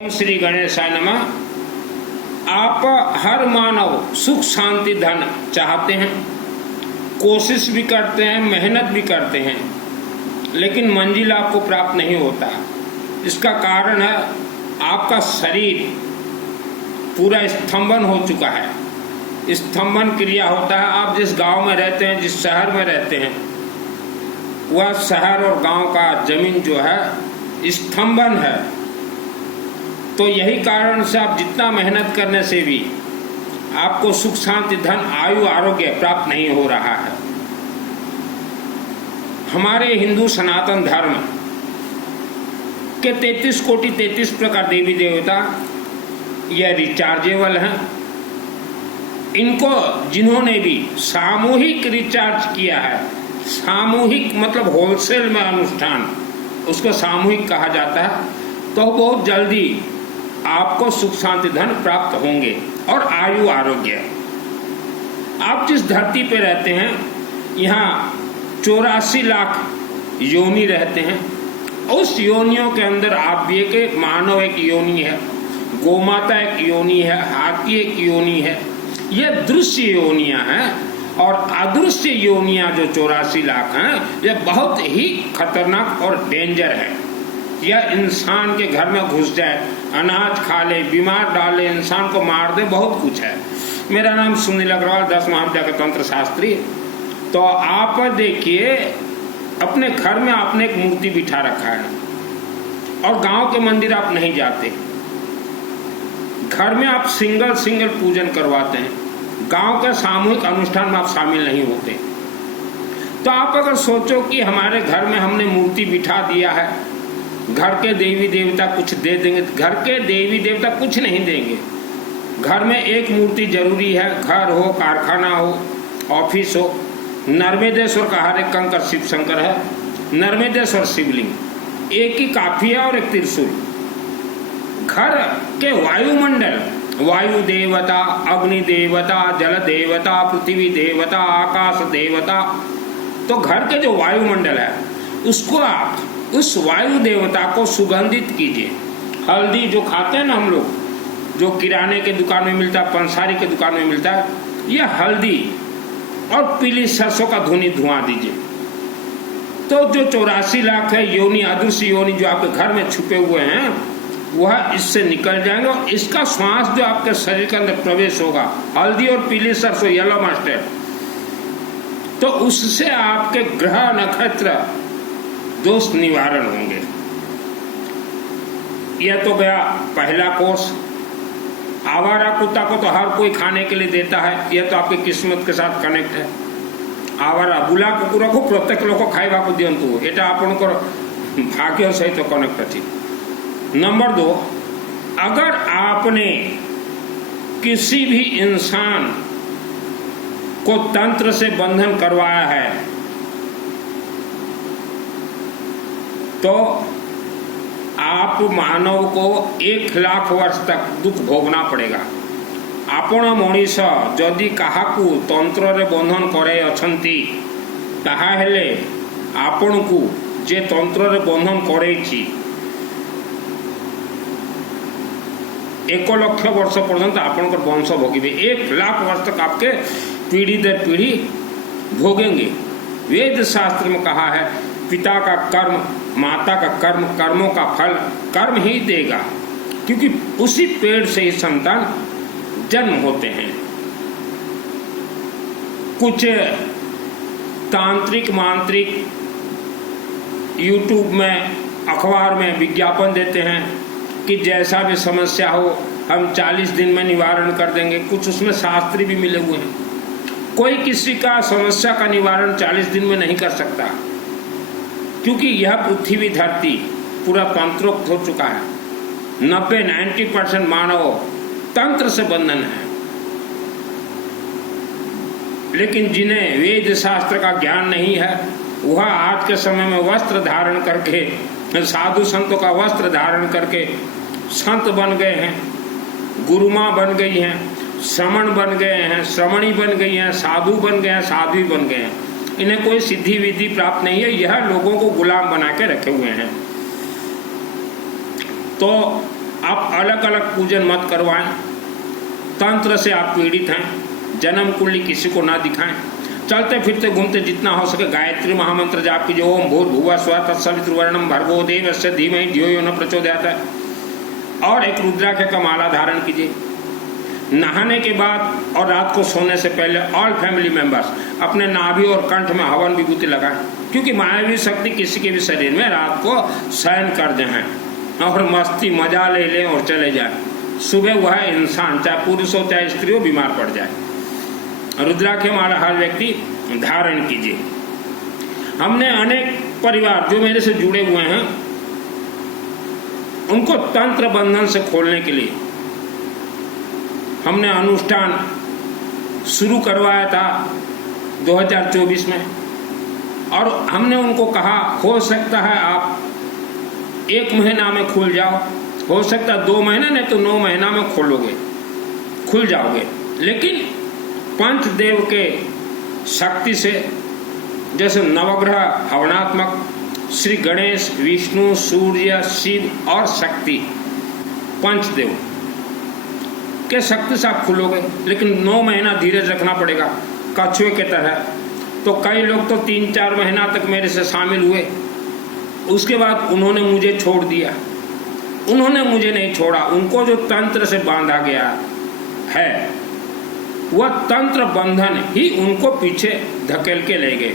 श्री गणेशाय नमः। आप हर मानव सुख शांति धन चाहते हैं, कोशिश भी करते हैं, मेहनत भी करते हैं, लेकिन मंजिल आपको प्राप्त नहीं होता। इसका कारण है आपका शरीर पूरा स्तंभन हो चुका है। स्तंभन क्रिया होता है। आप जिस गांव में रहते हैं, जिस शहर में रहते हैं, वह शहर और गांव का जमीन जो है स्तंभन है। तो यही कारण से आप जितना मेहनत करने से भी आपको सुख शांति धन आयु आरोग्य प्राप्त नहीं हो रहा है। हमारे हिंदू सनातन धर्म के 33 कोटि 33 प्रकार देवी देवता यह रिचार्जेबल हैं। इनको जिन्होंने भी सामूहिक रिचार्ज किया है, सामूहिक मतलब होलसेल में अनुष्ठान, उसको सामूहिक कहा जाता है, तो बहुत जल्दी आपको सुख शांति धन प्राप्त होंगे और आयु आरोग्य। आप जिस धरती पे रहते हैं, यहाँ 84 लाख योनि रहते हैं। उस योनियों के अंदर आप भी एक मानव एक योनि है, गोमाता एक योनि है, हाथी एक योनि है। ये दृश्य योनियां हैं। और अदृश्य योनियां जो 84 लाख हैं, ये बहुत ही खतरनाक और डेंजर है। यह इंसान के घर में घुस जाए, अनाज खा ले, बीमार डाले, इंसान को मार दे, बहुत कुछ है। मेरा नाम सुनील अग्रवाल, 10 महाविद्या का तंत्र शास्त्री। तो आप देखिए, अपने घर में आपने एक मूर्ति बिठा रखा है और गांव के मंदिर आप नहीं जाते, घर में आप सिंगल पूजन करवाते हैं, गांव के सामूहिक अनुष्ठान में आप शामिल नहीं होते। तो आप अगर सोचो कि हमारे घर में हमने मूर्ति बिठा दिया है, घर के देवी देवता कुछ दे देंगे, घर के देवी देवता कुछ नहीं देंगे। घर में एक मूर्ति जरूरी है, घर हो, कारखाना हो, ऑफिस हो। नर्मदेश्वर का हर एक कंकर शिव शंकर है, नर्मदेश्वर शिवलिंग एक ही काफी है और एक त्रिशूल। घर के वायुमंडल, वायु देवता, अग्नि देवता, जल देवता, पृथ्वी देवता, आकाश देवता, तो घर के जो वायुमंडल है उसको आप उस वायु देवता को सुगंधित कीजिए। हल्दी जो खाते हैं ना हम लोग, जो किराने के दुकान में मिलता है, पंसारी के दुकान में मिलता है, यह हल्दी और पीली सरसों का धुआं दीजिए। तो जो 84 लाख है योनि, अदृश्य योनि जो आपके घर में छुपे हुए हैं, वह इससे निकल जाएंगे और इसका श्वास जो आपके शरीर के अंदर प्रवेश होगा, हल्दी और पीली सरसों, येलो मस्टर्ड, तो उससे आपके ग्रह नक्षत्र दोष निवारण होंगे। यह तो गया पहला कोर्स। आवारा कुत्ता को तो हर कोई खाने के लिए देता है, यह तो आपकी किस्मत के साथ कनेक्ट है। आवारा बुला कुकुर को प्रत्येक लोग खाइबा को दियंतु, एटा आपनकर भाग्य सहित कनेक्ट अछि। नंबर 2, अगर आपने किसी भी इंसान को तंत्र से बंधन करवाया है तो आप मानव को 1 लाख वर्ष तक दुख भोगना पड़ेगा। आपण मनीष जदि काहाकू तंत्र रे बंधन करे अछंती, ताहा हेले आपण को जे तंत्र रे बंधन करेछि 1 लाख वर्ष पर्यंत आपण को वंश भोगिबे। 1 लाख वर्ष तक आपके पीढ़ी दर पीढ़ी भोगेंगे। वेद शास्त्र में कहा है, पिता का कर्म, माता का कर्म, कर्मों का फल कर्म ही देगा, क्योंकि उसी पेड़ से ही संतान जन्म होते हैं। कुछ तांत्रिक मांत्रिक यूट्यूब में, अखबार में विज्ञापन देते हैं कि जैसा भी समस्या हो हम 40 दिन में निवारण कर देंगे। कुछ उसमें शास्त्री भी मिले हुए हैं। कोई किसी का समस्या का निवारण 40 दिन में नहीं कर सकता, क्योंकि यह पृथ्वी धरती पूरा तंत्रोक्त हो चुका है। 90-90% मानव तंत्र से बंधन है। लेकिन जिन्हें वेद शास्त्र का ज्ञान नहीं है, वह आज के समय में वस्त्र धारण करके, साधु संतों का वस्त्र धारण करके संत बन गए हैं, गुरुमाँ बन गई हैं, श्रमण बन गए हैं, श्रमणी बन गई हैं, साधु बन गए हैं, साध्वी बन गए हैं। इन्हें कोई सिद्धि विधि प्राप्त नहीं है। यह लोगों को गुलाम बना के रखे हुए हैं। तो आप अलग अलग पूजन मत करवाएं। तंत्र से आप पीड़ित हैं, जन्म कुंडली किसी को ना दिखाएं। चलते फिरते घूमते जितना हो सके गायत्री महामंत्र जाप कीजिए। ओम भूर्भुवः स्वः तत्सवितुर्वरेण्यं भर्गो देवस्य धीमहि धियो यो न प्रचोदयात्। और एक रुद्राक्ष का माला धारण कीजिए। नहाने के बाद और रात को सोने से पहले ऑल फैमिली मेंबर्स अपने नाभि और कंठ में हवन विभूति लगाएं, क्योंकि मायावी शक्ति किसी के भी शरीर में रात को शयन कर जाए और मस्ती मजा ले लें और चले जाए। सुबह वह इंसान चाहे पुरुष हो चाहे स्त्री हो बीमार पड़ जाए। रुद्राक्ष माला हर व्यक्ति धारण कीजिए। हमने अनेक परिवार जो मेरे से जुड़े हुए हैं उनको तंत्र बंधन से खोलने के लिए हमने अनुष्ठान शुरू करवाया था 2024 में, और हमने उनको कहा हो सकता है आप 1 महीना में खुल जाओ, हो सकता है 2 महीने नहीं तो 9 महीना में खुल जाओगे। लेकिन पंचदेव के शक्ति से, जैसे नवग्रह हवनात्मक श्री गणेश, विष्णु, सूर्य, शिव और शक्ति, पंचदेव के शक्ति से आप खुलोगे। लेकिन 9 महीना धीरज रखना पड़ेगा, कछुए के तरह। तो कई लोग तो 3-4 महीना तक मेरे से शामिल हुए, उसके बाद उन्होंने मुझे छोड़ दिया। उन्होंने मुझे नहीं छोड़ा, उनको जो तंत्र से बांधा गया है वह तंत्र बंधन ही उनको पीछे धकेल के ले गए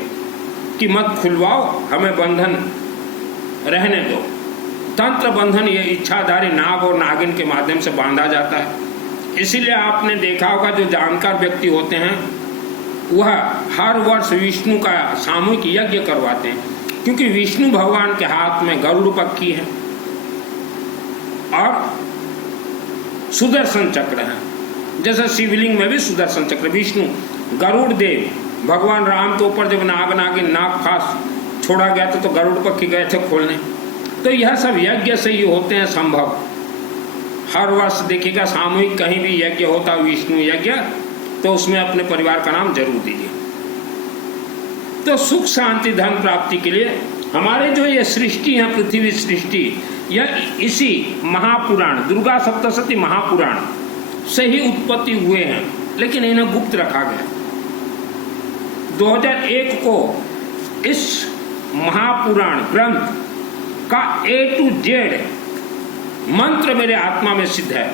कि मत खुलवाओ, हमें बंधन रहने दो। तंत्र बंधन ये इच्छाधारी नाग और नागिन के माध्यम से बांधा जाता है। इसीलिए आपने देखा होगा जो जानकार व्यक्ति होते हैं वह हर वर्ष विष्णु का सामूहिक यज्ञ करवाते हैं, क्योंकि विष्णु भगवान के हाथ में गरुड़ पक्षी है और सुदर्शन चक्र है। जैसे शिवलिंग में भी सुदर्शन चक्र, विष्णु गरुड़ देव, भगवान राम के ऊपर जब नाग नागिन नाग फास छोड़ा गया था तो गरुड़ पक्षी गए थे खोलने। तो यह सब यज्ञ से ही होते हैं संभव। हर वर्ष देखिएगा सामूहिक कहीं भी यज्ञ होता विष्णु यज्ञ, तो उसमें अपने परिवार का नाम जरूर दीजिए। तो सुख शांति धन प्राप्ति के लिए हमारे जो ये सृष्टि है, पृथ्वी सृष्टि, यह इसी महापुराण दुर्गा सप्तशती महापुराण से ही उत्पत्ति हुए हैं, लेकिन इन्हें गुप्त रखा गया। 2001 को इस महापुराण ग्रंथ का A to Z मंत्र मेरे आत्मा में सिद्ध है।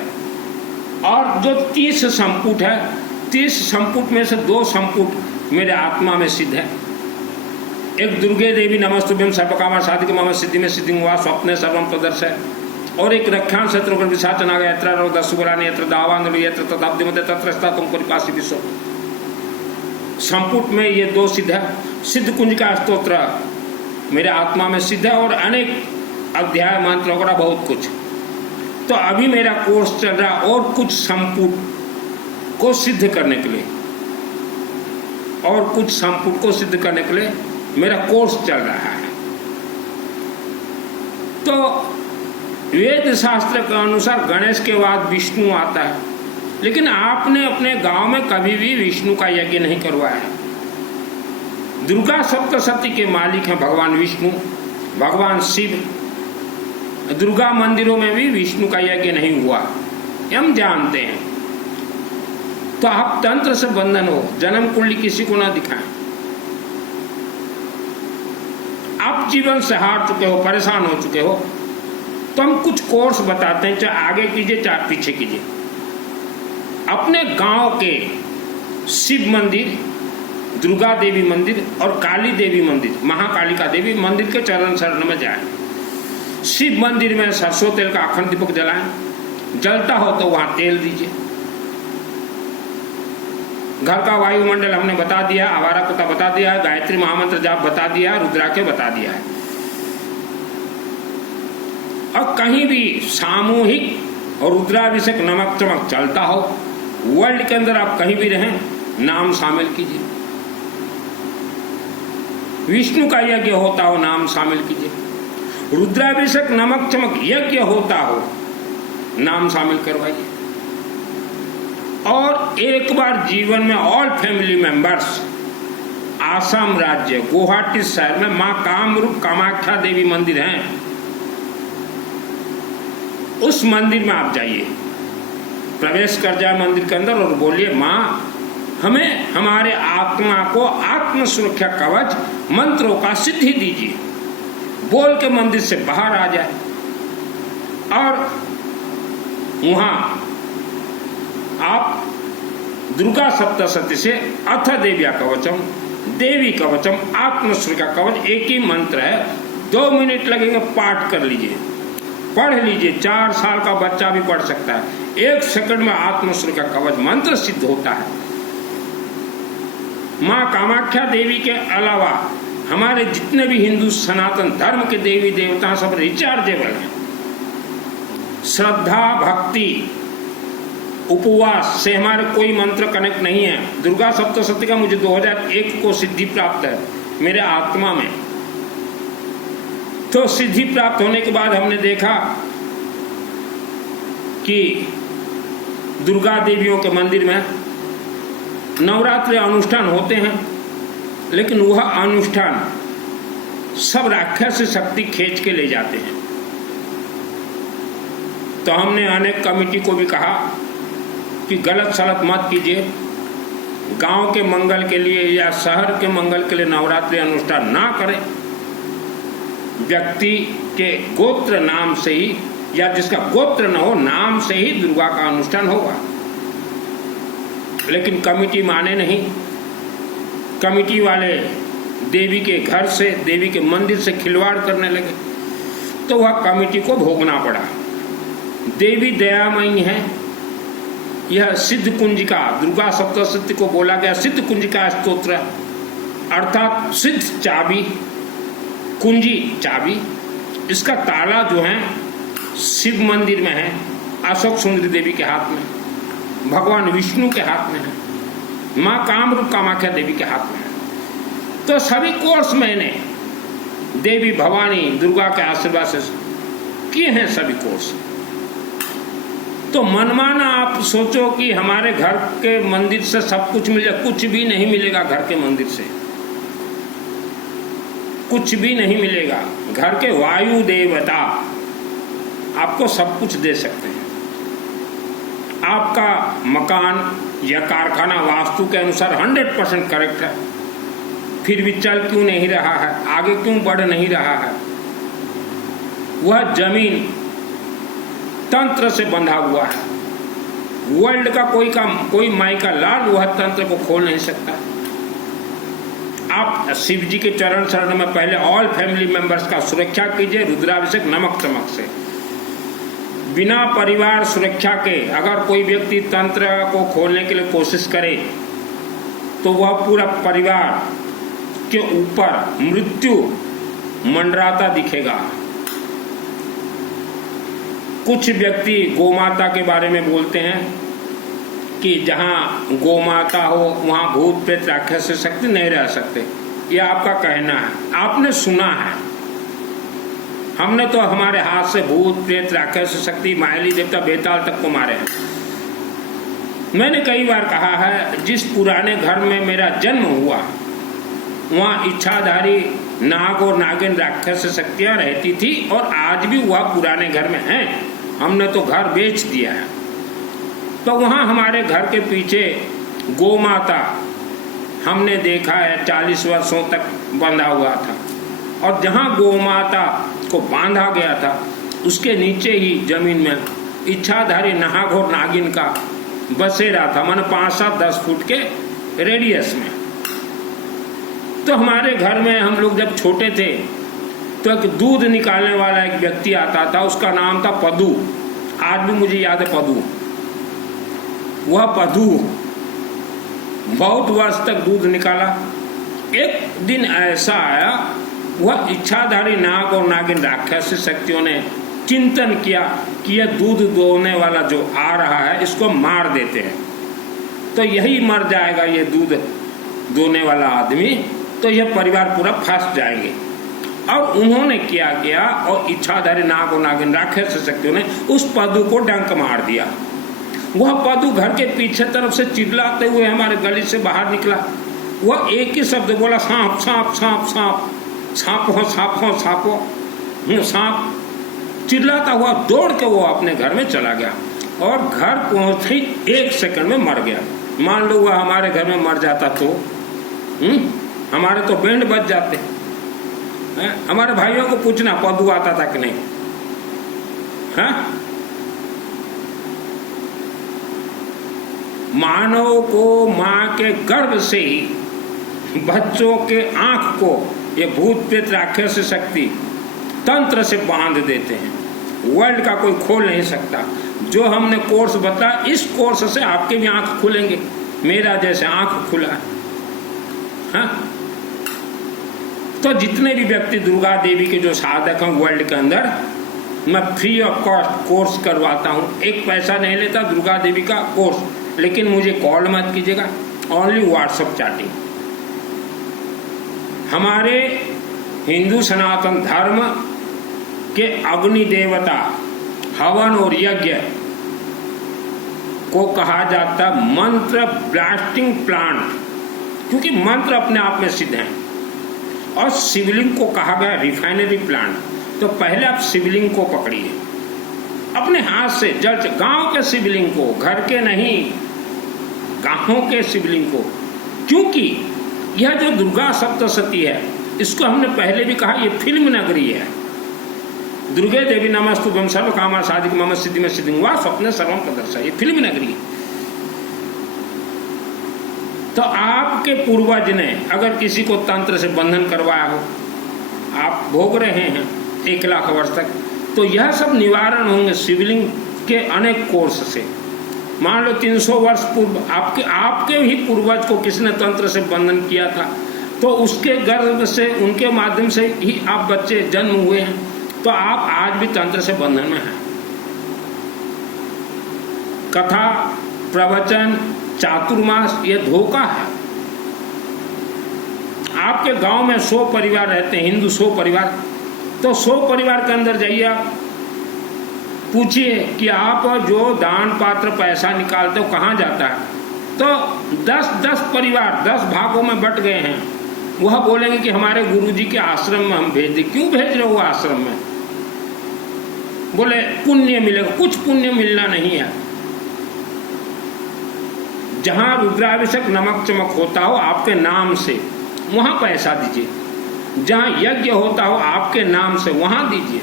और जो 30 संपुट है, 30 संपुट में से 2 संपुट मेरे आत्मा में सिद्ध है। एक दुर्गे देवी नमस्तुभ्यं सर्वकामा साधिके मम सिद्धि में सिद्धि हुआ स्वप्ने सर्वम तदर्श है, और एक रक्षां शत्रु पर विशाच नाग यत्र रो दसुबलानि यत्र दावांधु यत्र तदाब्धि मते तत्र स्था तुम परिपासी विश्व। संपुट में ये 2 सिद्ध है। सिद्ध कुंज का स्तोत्र मेरे आत्मा में सिद्ध है और अनेक अध्याय मंत्र वगैरह बहुत कुछ। तो अभी मेरा कोर्स चल रहा है और कुछ संपुट को सिद्ध करने के लिए, और कुछ संपुट को सिद्ध करने के लिए मेरा कोर्स चल रहा है। तो वेद शास्त्र के अनुसार गणेश के बाद विष्णु आता है, लेकिन आपने अपने गांव में कभी भी विष्णु का यज्ञ नहीं करवाया है। दुर्गा सप्तशती के मालिक हैं भगवान विष्णु, भगवान शिव। दुर्गा मंदिरों में भी विष्णु का यज्ञ नहीं हुआ, हम जानते हैं। तो आप तंत्र से बंधन हो, जन्म कुंडली किसी को ना दिखाएं। आप जीवन से हार चुके हो, परेशान हो चुके हो, तो हम कुछ कोर्स बताते हैं, चाहे आगे कीजिए चाहे पीछे कीजिए। अपने गांव के शिव मंदिर, दुर्गा देवी मंदिर और काली देवी मंदिर, महाकालिका देवी मंदिर के चरण शरण में जाएं। शिव मंदिर में सरसों तेल का अखंड दीपक जलाएं, जलता हो तो वहां तेल दीजिए। घर का वायुमंडल हमने बता दिया, आवारा कुत्ता बता दिया, गायत्री महामंत्र जाप बता दिया, रुद्राक्ष बता दिया है। और कहीं भी सामूहिक और रुद्राभिषेक नमक चमक चलता हो, वर्ल्ड के अंदर आप कहीं भी रहें, नाम शामिल कीजिए। विष्णु का यज्ञ होता हो, नाम शामिल कीजिए। रुद्राभिषेक नमक चमक यज्ञ होता हो, नाम शामिल करवाइए। और एक बार जीवन में ऑल फैमिली मेंबर्स आसाम राज्य गुवाहाटी शहर में मां कामरूप कामाख्या देवी मंदिर हैं, उस मंदिर में आप जाइए, प्रवेश कर जाए मंदिर के अंदर और बोलिए, माँ हमें हमारे आत्मा को आत्म सुरक्षा कवच मंत्रों का सिद्धि दीजिए। बोल के मंदिर से बाहर आ जाए और वहां आप दुर्गा सप्तशती से अथ देव्या कवचम, देवी कवचम, आत्म सुरक्षा कवच, एक ही मंत्र है, 2 मिनट लगेंगे, पाठ कर लीजिए, पढ़ लीजिए। 4 साल का बच्चा भी पढ़ सकता है। 1 सेकंड में आत्म सुरक्षा कवच मंत्र सिद्ध होता है। माँ कामाख्या देवी के अलावा हमारे जितने भी हिंदू सनातन धर्म के देवी देवता सब रिचार्जेबल हैं। श्रद्धा, भक्ति, उपवास से हमारे कोई मंत्र कनेक्ट नहीं है। दुर्गा सप्तशती का मुझे 2001 को सिद्धि प्राप्त है मेरे आत्मा में। तो सिद्धि प्राप्त होने के बाद हमने देखा कि दुर्गा देवियों के मंदिर में नवरात्रि अनुष्ठान होते हैं, लेकिन वह अनुष्ठान सब राक्षस शक्ति खींच के ले जाते हैं। तो हमने अनेक कमेटी को भी कहा कि गलत सलत मत कीजिए, गांव के मंगल के लिए या शहर के मंगल के लिए नवरात्रि अनुष्ठान ना करें। व्यक्ति के गोत्र नाम से ही या जिसका गोत्र न हो नाम से ही दुर्गा का अनुष्ठान होगा। लेकिन कमेटी माने नहीं। कमेटी वाले देवी के घर से, देवी के मंदिर से खिलवाड़ करने लगे, तो वह कमेटी को भोगना पड़ा। देवी दयामयी है। यह सिद्ध कुंजिका, दुर्गा सप्तशती को बोला गया सिद्ध कुंजिका स्तोत्र, अर्थात सिद्ध चाबी, कुंजी चाबी। इसका ताला जो है शिव मंदिर में है, अशोक सुंदरी देवी के हाथ में, भगवान विष्णु के हाथ में है, माँ कामरूप कामाख्या देवी के हाथ में है। तो सभी कोर्स मैंने देवी भवानी दुर्गा के आशीर्वाद से किए हैं, सभी कोर्स। तो मनमाना आप सोचो कि हमारे घर के मंदिर से सब कुछ मिल जाए, कुछ भी नहीं मिलेगा। घर के मंदिर से कुछ भी नहीं मिलेगा। घर के वायु देवता आपको सब कुछ दे सकते हैं। आपका मकान या कारखाना वास्तु के अनुसार 100% करेक्ट है, फिर भी चल क्यों नहीं रहा है, आगे क्यों बढ़ नहीं रहा है? वह जमीन तंत्र से बंधा हुआ है। वर्ल्ड का कोई माई का लाल वह तंत्र को खोल नहीं सकता। आप शिव जी के चरण शरण में पहले ऑल फैमिली मेंबर्स का सुरक्षा कीजिए, रुद्राभिषेक नमक चमक से। बिना परिवार सुरक्षा के अगर कोई व्यक्ति तंत्र को खोलने के लिए कोशिश करे तो वह पूरा परिवार के ऊपर मृत्यु मंडराता दिखेगा। कुछ व्यक्ति गोमाता के बारे में बोलते हैं कि जहाँ गोमाता हो वहाँ भूत प्रेत राक्षस शक्ति नहीं रह सकते। यह आपका कहना है, आपने सुना है। हमने तो हमारे हाथ से भूत प्रेत राक्षस शक्ति मायाली देवता बेताल तक को मारे हैं। मैंने कई बार कहा है, जिस पुराने घर में मेरा जन्म हुआ वहाँ इच्छाधारी नाग और नागिन राक्षस शक्तियाँ रहती थी और आज भी वह पुराने घर में हैं। हमने तो घर बेच दिया है। तो वहाँ हमारे घर के पीछे गौ माता हमने देखा है 40 वर्षों तक बंधा हुआ था, और जहाँ गौ माता को बांधा गया था उसके नीचे ही जमीन में इच्छाधारी नाग और नागिन का बसेरा था, माने 5-7-10 फुट के रेडियस में। तो हमारे घर में हम लोग जब छोटे थे तो एक दूध निकालने वाला एक व्यक्ति आता था, उसका नाम था पदू। आज भी मुझे याद है पदू। वह पदू बहुत वर्ष तक दूध निकाला। एक दिन ऐसा आया, वह इच्छाधारी नाग और नागिन राक्षस शक्तियों ने चिंतन किया कि यह दूध दोने वाला जो आ रहा है इसको मार देते हैं, तो यही मर जाएगा ये दूध दोने वाला आदमी, तो यह परिवार पूरा फंस जाएंगे। और उन्होंने क्या किया, और इच्छाधारी नाग और नागिन राक्षस शक्तियों ने उस पदू को डंक मार दिया। वह पदू घर के पीछे तरफ से चिल्लाते हुए हमारे गली से बाहर निकला। वह एक ही शब्द बोला, सांप सांप सांप सांप, सांप हो सांप हो सांप हो, सांप। चिल्लाता हुआ दौड़ के वो अपने घर में चला गया और घर पहुंचते ही 1 सेकंड में मर गया। मान लो वह हमारे घर में मर जाता तो हमारे तो बैंड बज जाते। हमारे भाइयों को पूछना पदू आता था कि नहीं? हाँ, मानव को मां के गर्भ से ही बच्चों के आंख को ये भूत प्रेत राक्षस शक्ति तंत्र से बांध देते हैं। वर्ल्ड का कोई खोल नहीं सकता। जो हमने कोर्स बताया, इस कोर्स से आपके भी आंख खुलेंगे। मेरा जैसे आंख खुला है। हाँ? तो जितने भी व्यक्ति दुर्गा देवी के जो साधक हैं वर्ल्ड के अंदर, मैं फ्री ऑफ कॉस्ट कोर्स करवाता हूँ। 1 पैसा नहीं लेता दुर्गा देवी का कोर्स, लेकिन मुझे कॉल मत कीजिएगा, ओनली व्हाट्सएप चैटिंग। हमारे हिंदू सनातन धर्म के अग्नि देवता हवन और यज्ञ को कहा जाता मंत्र ब्लास्टिंग प्लांट, क्योंकि मंत्र अपने आप में सिद्ध हैं। और शिवलिंग को कहा गया रिफाइनरी प्लांट। तो पहले आप शिवलिंग को पकड़िए अपने हाथ से, जल गांव के शिवलिंग को, घर के नहीं, गांवों के शिवलिंग को। क्योंकि यह जो दुर्गा सप्तशती है, इसको हमने पहले भी कहा, यह फिल्म नगरी है। दुर्गे देवी नमस्तुभ्यं सर्व कामा साधिक मम सिद्धि में सिद्धि वा स्वप्न सर्वम प्रदर्शय, ये फिल्म नगरी है। तो आपके पूर्वज ने अगर किसी को तंत्र से बंधन करवाया हो, आप भोग रहे हैं 1 लाख वर्ष तक, तो यह सब निवारण होंगे शिवलिंग के अनेक कोर्स से। मान लो 300 वर्ष पूर्व आपके ही पूर्वज को किसने तंत्र से बंधन किया था, तो उसके गर्भ से, उनके माध्यम से ही आप बच्चे जन्म हुए हैं। तो आप आज भी तंत्र से बंधन में हैं। कथा, प्रवचन, चातुर्मास, ये धोखा है। आपके गांव में 100 परिवार रहते हैं, हिंदू 100 परिवार, तो 100 परिवार के अंदर जाइए, आप पूछिए कि आप जो दान पात्र पैसा निकालते हो कहाँ जाता है, तो 10 परिवार 10 भागों में बट गए हैं। वह बोलेंगे कि हमारे गुरुजी के आश्रम में हम भेज दें। क्यों भेज रहे हो आश्रम में? बोले पुण्य मिलेगा। कुछ पुण्य मिलना नहीं है। जहां रुद्राभिषेक नमक चमक होता हो आपके नाम से, वहां पैसा दीजिए। जहां यज्ञ होता हो आपके नाम से, वहां दीजिए।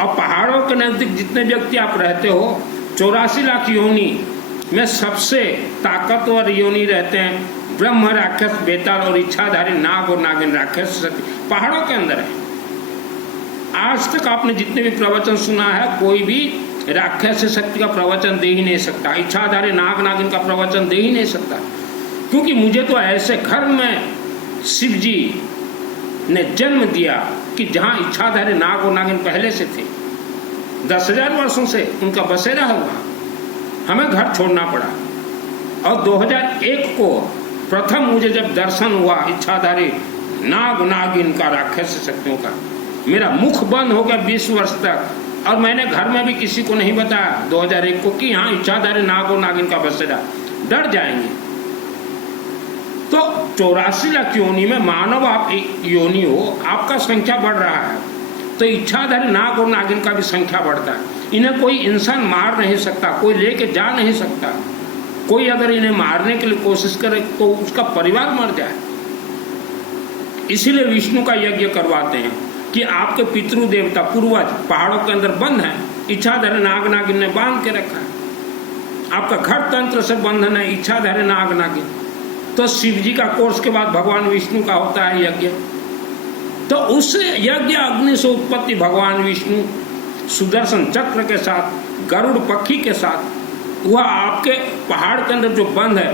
और पहाड़ों के नजदीक जितने व्यक्ति आप रहते हो, 84 लाख योनि में सबसे ताकतवर योनि रहते हैं ब्रह्म राक्षस, बेताल और इच्छाधारी नाग और नागिन राक्षस पहाड़ों के अंदर है। आज तक आपने जितने भी प्रवचन सुना है, कोई भी राक्षस शक्ति का प्रवचन दे ही नहीं सकता, इच्छाधारी नाग नागिन का प्रवचन दे ही नहीं सकता। क्योंकि मुझे तो ऐसे घर में शिव जी ने जन्म दिया कि जहां इच्छाधारी नाग और नागिन पहले से थे, 10,000 वर्षों से उनका बसेरा हुआ। हमें घर छोड़ना पड़ा। और 2001 को प्रथम मुझे जब दर्शन हुआ इच्छाधारी नाग नागिन का, राक्षस शक्तियों का, मेरा मुख बंद हो गया 20 वर्ष तक। और मैंने घर में भी किसी को नहीं बताया 2001 को कि यहाँ इच्छाधारी नाग और नागिन का बसेरा, डर जाएंगे। तो 84 लाख योनि में मानव आप योनि हो, आपका संख्या बढ़ रहा है, तो इच्छाधारी नाग और नागिन का भी संख्या बढ़ता है। इन्हें कोई इंसान मार नहीं सकता, कोई लेके जा नहीं सकता। कोई अगर इन्हें मारने के लिए कोशिश करे तो उसका परिवार मर जाए। इसीलिए विष्णु का यज्ञ करवाते हैं कि आपके पितृ देवता पूर्वज पहाड़ों के अंदर बंद है, इच्छाधारी नाग नागिन ने बांध के रखा है। आपका घर तंत्र से बंधन है, इच्छाधारी नाग नागिन। तो शिव जी का कोर्स के बाद भगवान विष्णु का होता है यज्ञ। तो उस यज्ञ अग्नि से उत्पत्ति भगवान विष्णु सुदर्शन चक्र के साथ, गरुड़ पक्षी के साथ, वह आपके पहाड़ के अंदर जो बंद है,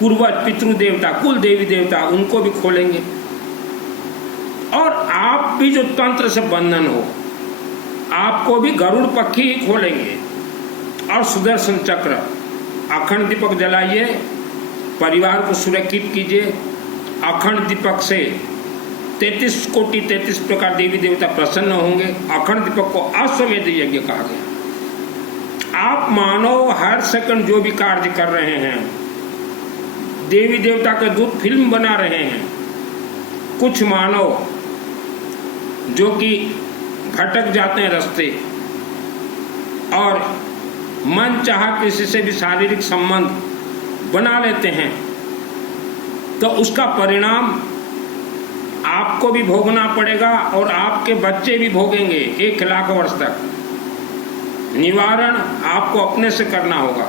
पूर्वज पितृ देवता, कुल देवी देवता, उनको भी खोलेंगे। और आप भी जो तंत्र से बंधन हो, आपको भी गरुड़ पक्षी ही खोलेंगे। और सुदर्शन चक्र, अखंड दीपक जलाइए, परिवार को सुरक्षित कीजिए। अखंड दीपक से 33 कोटि 33 प्रकार देवी देवता प्रसन्न होंगे। अखंड दीपक को अश्वमेध यज्ञ कहा गया। आप मानो हर सेकंड जो भी कार्य कर रहे हैं, देवी देवता के दूत फिल्म बना रहे हैं। कुछ मानव जो कि भटक जाते हैं रास्ते और मन चाहा किसी से भी शारीरिक संबंध बना लेते हैं, तो उसका परिणाम आपको भी भोगना पड़ेगा और आपके बच्चे भी भोगेंगे 1 लाख वर्ष तक। निवारण आपको अपने से करना होगा,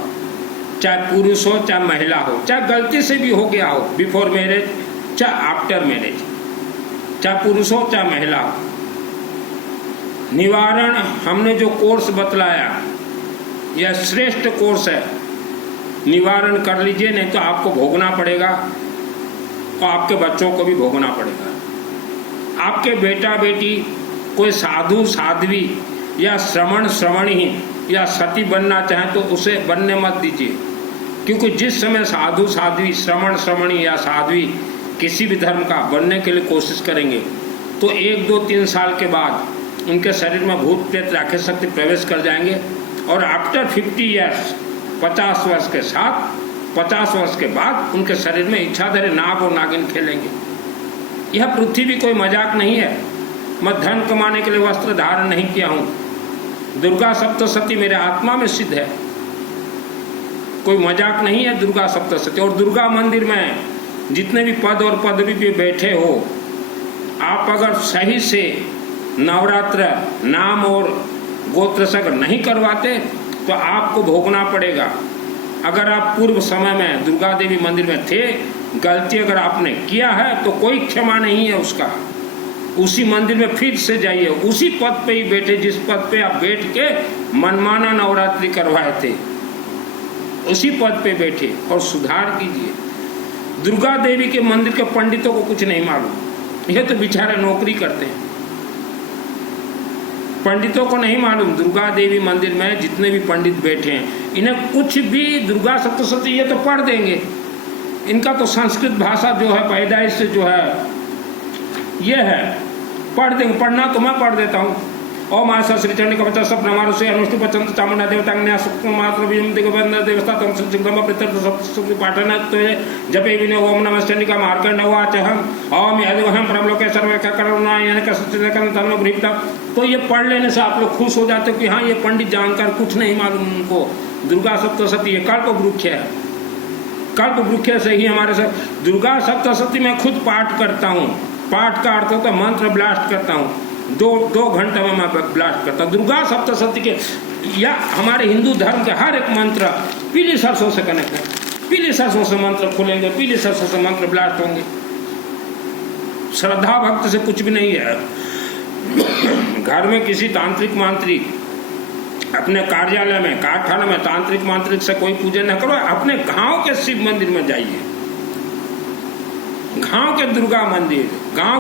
चाहे पुरुष हो चाहे महिला हो, चाहे गलती से भी हो गया हो बिफोर मैरिज चाहे आफ्टर मैरिज, चाहे पुरुष हो चाहे महिला हो। निवारण हमने जो कोर्स बतलाया यह श्रेष्ठ कोर्स है, निवारण कर लीजिए, नहीं तो आपको भोगना पड़ेगा और आपके बच्चों को भी भोगना पड़ेगा। आपके बेटा बेटी कोई साधु साध्वी या श्रवण श्रवणी या सती बनना चाहे तो उसे बनने मत दीजिए, क्योंकि जिस समय साधु साध्वी श्रवण श्रवणी या साध्वी किसी भी धर्म का बनने के लिए कोशिश करेंगे तो 1, 2, 3 साल के बाद उनके शरीर में भूत प्रेत राक्षस शक्ति प्रवेश कर जाएंगे और आफ्टर 50 ईयर्स 50 वर्ष के साथ 50 वर्ष के बाद उनके शरीर में इच्छाधारी नाग और नागिन खेलेंगे। यह पृथ्वी कोई मजाक नहीं है। मैं धन कमाने के लिए वस्त्र धारण नहीं किया हूँ। दुर्गा सप्तशती मेरे आत्मा में सिद्ध है, कोई मजाक नहीं है दुर्गा सप्तशती। और दुर्गा मंदिर में जितने भी पद और पदवी पे बैठे हो, आप अगर सही से नवरात्र नाम और गोत्र से अगर नहीं करवाते तो आपको भोगना पड़ेगा। अगर आप पूर्व समय में दुर्गा देवी मंदिर में थे, गलती अगर आपने किया है तो कोई क्षमा नहीं है उसका। उसी मंदिर में फिर से जाइए, उसी पद पे ही बैठे जिस पद पे आप बैठ के मनमाना नवरात्रि करवाए थे, उसी पद पे बैठे और सुधार कीजिए। दुर्गा देवी के मंदिर के पंडितों को कुछ नहीं मालूम, ये तो बेचारे नौकरी करते हैं। पंडितों को नहीं मालूम दुर्गा देवी मंदिर में जितने भी पंडित बैठे हैं, इन्हें कुछ भी दुर्गा सप्तशती ये तो पढ़ देंगे। इनका तो संस्कृत भाषा जो है पैदाइश से जो है ये है, पढ़ देंगे। पढ़ना तो मैं पढ़ देता हूँ। ओम आशा श्री चंडी कवच स्वप्न मारुषे अनुष्टु पचंत चामुंडा देवतांग्न्या सुक्ष्म मात्र विजम दिगबंध देवस्ता तम सुचिग्रम प्रत्यर्थ सप्तशती पाठन जपे विने ओम नमः चंडिका मार्कंड उवाच ओम यदिवहम परमलोके सर्वका करुणायन कसचिदकं तन्नो भृप्त। तो ये पढ़ लेने से आप लोग खुश हो जाते हो कि हाँ ये पंडित जानकर कुछ नहीं मालूम उनको। दुर्गा सप्तशती ये कल्प वृक्ष है, कल्प वृक्ष से ही हमारे साथ। दुर्गा सप्तशती मैं खुद पाठ करता हूँ। पाठ का अर्थ होता है मंत्र ब्लास्ट करता हूँ, दो घंटे में मैं ब्लास्ट करता हूँ। दुर्गा सप्तशती के या हमारे हिंदू धर्म के हर एक मंत्र पीली सरसों से कनेक्ट है। पीली सरसों से मंत्र खुलेंगे, पीली सरसों से मंत्र ब्लास्ट होंगे। श्रद्धा भक्त से कुछ भी नहीं है। घर में किसी तांत्रिक मांत्रिक, अपने कार्यालय में कारखाने में तांत्रिक मांत्रिक से कोई पूजा न करो। अपने गांव के शिव मंदिर में जाइए, गांव के दुर्गा मंदिर, गांव